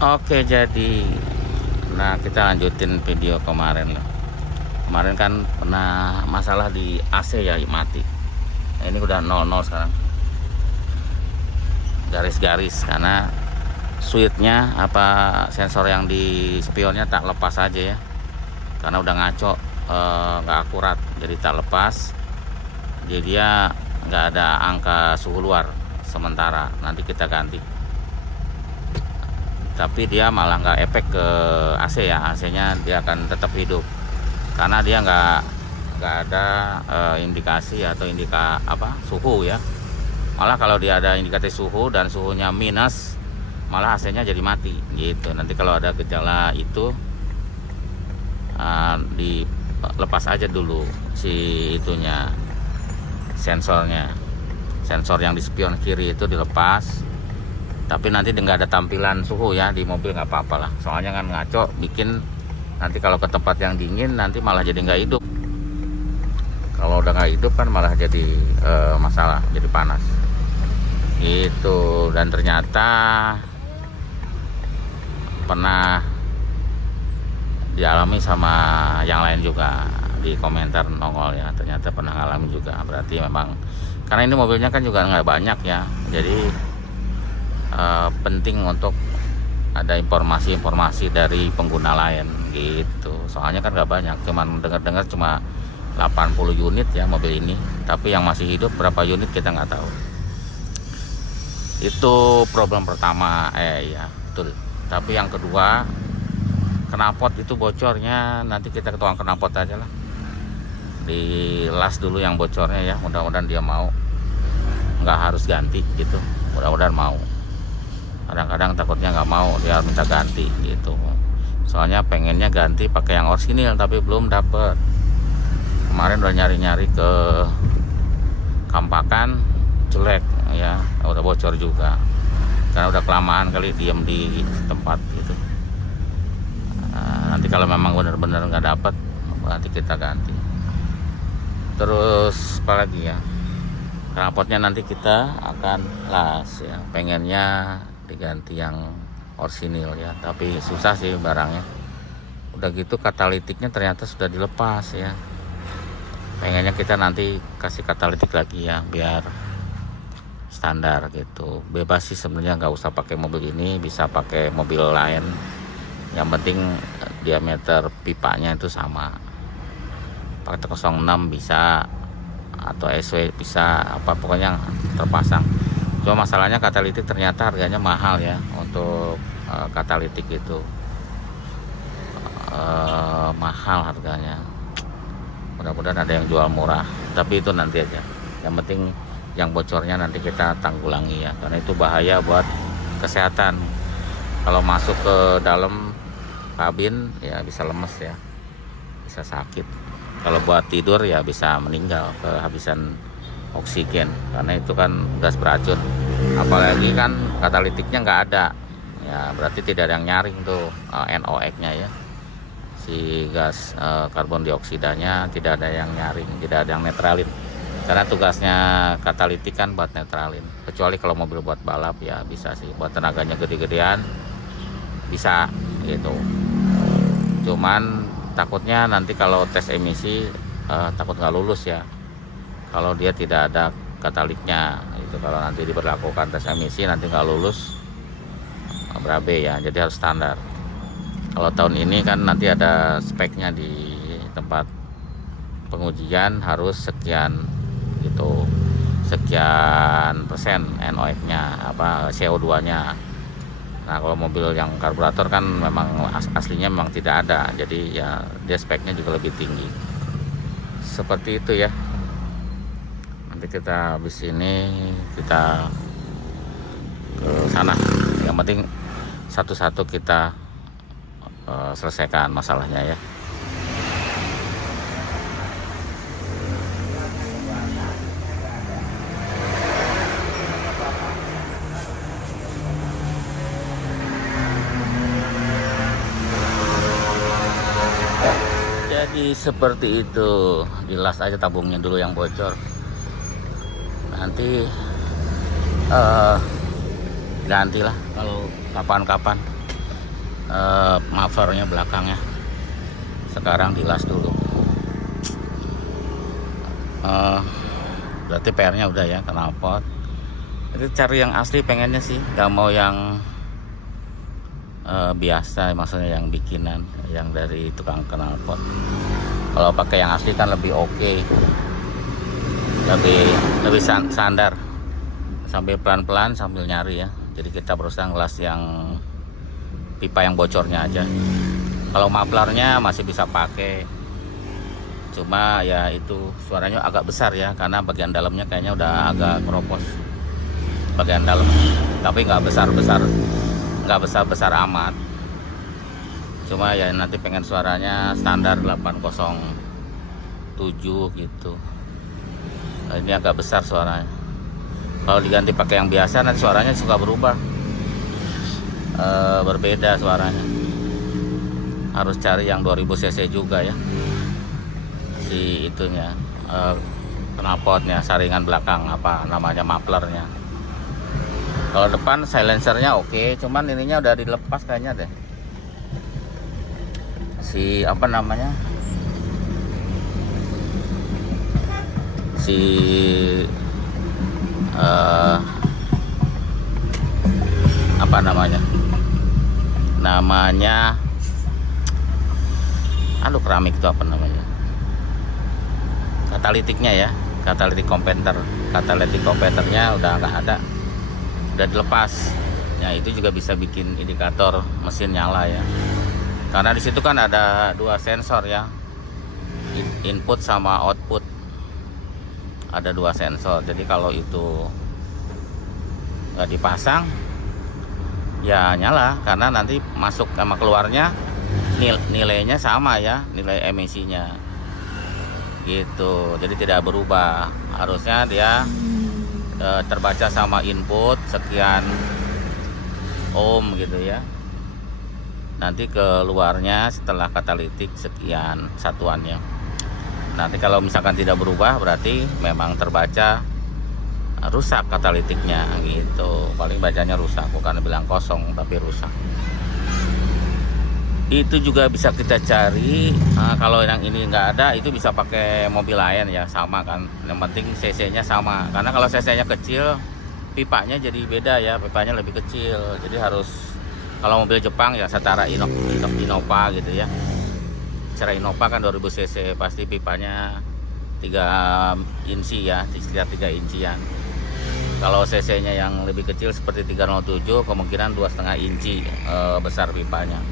Oke, jadi nah kita lanjutin video kemarin lah. Kemarin kan pernah masalah di AC ya mati. Nah, ini udah 00 sekarang. Garis-garis karena switchnya apa sensor yang di spionnya tak lepas aja ya. Karena udah ngaco, nggak akurat, jadi tak lepas. Jadi dia nggak ada angka suhu luar sementara. Nanti kita ganti. Tapi dia malah nggak efek ke AC ya, AC-nya dia akan tetap hidup karena dia nggak ada indikasi atau suhu ya. Malah kalau dia ada indikasi suhu dan suhunya minus, malah AC-nya jadi mati gitu. Nanti kalau ada gejala itu dilepas aja dulu si itunya, sensornya, sensor yang di spion kiri itu dilepas. Tapi nanti nggak ada tampilan suhu ya di mobil, nggak apa-apa lah. Soalnya kan ngaco bikin nanti kalau ke tempat yang dingin nanti malah jadi nggak hidup. Kalau udah nggak hidup kan malah jadi masalah, jadi panas. Itu dan ternyata pernah dialami sama yang lain juga di komentar nongol ya. Ternyata pernah ngalamin juga. Berarti memang karena ini mobilnya kan juga nggak banyak ya. Jadi penting untuk ada informasi-informasi dari pengguna lain gitu. Soalnya kan nggak banyak, cuman dengar-dengar cuma 80 unit ya mobil ini, tapi yang masih hidup berapa unit kita nggak tahu. Itu problem pertama ya betul. Tapi yang kedua, knalpot itu bocornya, nanti kita ke tukang knalpot aja lah, dilas dulu yang bocornya ya. Mudah-mudahan dia mau, nggak harus ganti gitu, mudah-mudahan mau. Kadang-kadang takutnya nggak mau, dia minta ganti gitu. Soalnya pengennya ganti pakai yang orsinil tapi belum dapet. Kemarin udah nyari-nyari ke Kampakan, jelek ya, udah bocor juga karena udah kelamaan kali diem di tempat gitu. Nanti kalau memang benar-benar nggak dapet, nanti kita ganti. Terus apa lagi ya, knalpotnya nanti kita akan las ya, pengennya diganti yang orsinil ya, tapi susah sih barangnya. Udah gitu katalitiknya ternyata sudah dilepas ya. Pengennya kita nanti kasih katalitik lagi ya biar standar gitu. Bebas sih sebenarnya, nggak usah pakai mobil ini, bisa pakai mobil lain. Yang penting diameter pipanya itu sama. Pakai 06 bisa atau SW bisa, apa pokoknya terpasang. Cuma masalahnya katalitik ternyata harganya mahal ya untuk katalitik itu, mahal harganya. Mudah-mudahan ada yang jual murah, tapi itu nanti aja. Yang penting yang bocornya nanti kita tanggulangi ya, karena itu bahaya buat kesehatan. Kalau masuk ke dalam kabin ya bisa lemes ya, bisa sakit. Kalau buat tidur ya bisa meninggal kehabisan oksigen, karena itu kan gas beracun. Apalagi kan katalitiknya nggak ada ya, berarti tidak ada yang nyaring tuh NOx-nya ya, si gas karbon dioksidanya tidak ada yang nyaring, tidak ada yang netralin. Karena tugasnya katalitik kan buat netralin. Kecuali kalau mobil buat balap ya bisa sih, buat tenaganya gede-gedean bisa gitu. Cuman takutnya nanti kalau tes emisi takut nggak lulus ya, kalau dia tidak ada kataliknya itu. Kalau nanti diberlakukan tes emisi nanti nggak lulus, berabe ya, jadi harus standar. Kalau tahun ini kan nanti ada speknya di tempat pengujian, harus sekian gitu, sekian persen NOx-nya apa CO2 nya. Nah kalau mobil yang karburator kan memang aslinya memang tidak ada, jadi ya dia speknya juga lebih tinggi. Seperti itu ya. Nanti kita habis ini kita ke sana. Yang penting satu-satu kita selesaikan masalahnya ya. Jadi seperti itu, dilas aja tabungnya dulu yang bocor. Nanti gantilah kalau kapan-kapan. mufflernya belakangnya. Sekarang dilas dulu. Berarti PR-nya udah ya, knalpot. Jadi cari yang asli pengennya sih, gak mau yang biasa, maksudnya yang bikinan, yang dari tukang knalpot. Kalau pakai yang asli kan lebih oke, lebih sandar, sambil pelan-pelan sambil nyari ya. Jadi kita berusaha ngelas yang pipa yang bocornya aja. Kalau mufflernya masih bisa pakai, cuma ya itu suaranya agak besar ya, karena bagian dalamnya kayaknya udah agak keropos bagian dalam, tapi nggak besar amat. Cuma ya nanti pengen suaranya standar 807 gitu. Nah, ini agak besar suaranya. Kalau diganti pakai yang biasa nanti suaranya suka berubah, berbeda suaranya. Harus cari yang 2000 cc juga ya, si itunya, knalpotnya, saringan belakang apa namanya, mufflernya. Kalau depan silencernya oke, cuman ininya udah dilepas kayaknya deh, si apa namanya, si apa namanya aduh, keramik itu apa namanya, katalitiknya ya, katalitik kompeternya udah nggak ada, udah dilepas ya. Itu juga bisa bikin indikator mesin nyala ya, karena di situ kan ada 2 sensor ya, input sama output, ada 2 sensor. Jadi kalau itu nggak dipasang ya nyala, karena nanti masuk sama keluarnya nilainya sama ya, nilai emisinya gitu. Jadi tidak berubah, harusnya dia terbaca sama input sekian ohm gitu ya, nanti keluarnya setelah katalitik sekian satuannya. Nanti kalau misalkan tidak berubah berarti memang terbaca rusak katalitiknya gitu. Paling bacanya rusak, bukan bilang kosong tapi rusak. Itu juga bisa kita cari. Nah, kalau yang ini nggak ada, itu bisa pakai mobil lain ya, sama kan. Yang penting cc-nya sama, karena kalau cc-nya kecil pipanya jadi beda ya, pipanya lebih kecil. Jadi harus, kalau mobil Jepang ya setara Innova gitu ya. Secara Innova kan 2000 cc, pasti pipanya 3 inci ya, sekitar 3 incian. Kalau cc-nya yang lebih kecil seperti 307, kemungkinan 2,5 inci besar pipanya.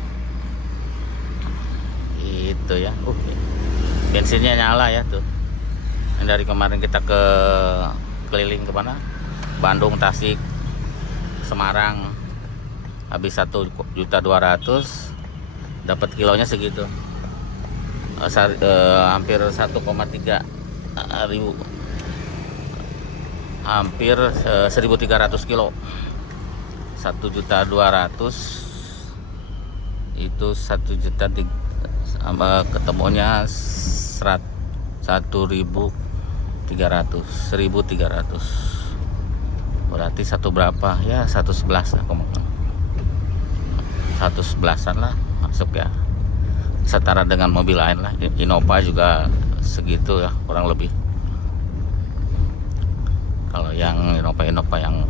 Itu ya. Bensinnya nyala ya tuh. Yang dari kemarin kita keliling ke mana? Bandung, Tasik, Semarang. Habis 1.200.000, dapat kilonya segitu. Hampir 1,3 ribu. Hampir 1.300 kilo. 1.200.000 itu 1.300.000 sama ketemunya 1.300, berarti satu berapa ya, 111 lah, 111an lah masuk ya, setara dengan mobil lain lah. Innova juga segitu ya kurang lebih. Kalau yang Innova yang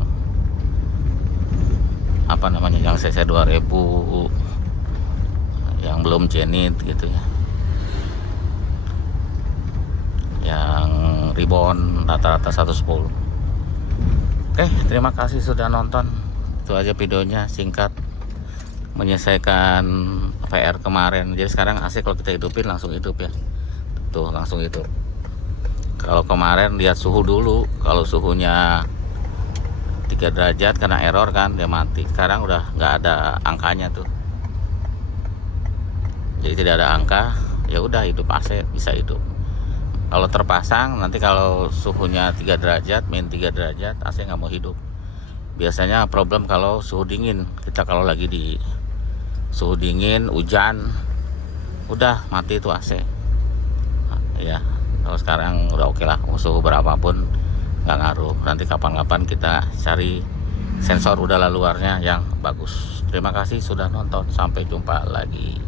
apa namanya, yang cc 2000 yang belum Zenith gitu ya, yang Ribbon rata-rata 110. Oke, terima kasih sudah nonton. Itu aja videonya, singkat, menyelesaikan PR kemarin. Jadi sekarang asik kalau kita hidupin langsung hidup ya, tuh langsung hidup. Kalau kemarin lihat suhu dulu, kalau suhunya 3 derajat karena error kan dia mati. Sekarang udah nggak ada angkanya tuh, jadi tidak ada angka, ya udah hidup AC, bisa hidup. Kalau terpasang nanti kalau suhunya 3 derajat, min 3 derajat, AC nggak mau hidup. Biasanya problem kalau suhu dingin. Kita kalau lagi di suhu dingin, hujan, udah mati itu AC. Ya, kalau sekarang udah oke lah, suhu berapapun nggak ngaruh. Nanti kapan-kapan kita cari sensor udara luarnya yang bagus. Terima kasih sudah nonton, sampai jumpa lagi.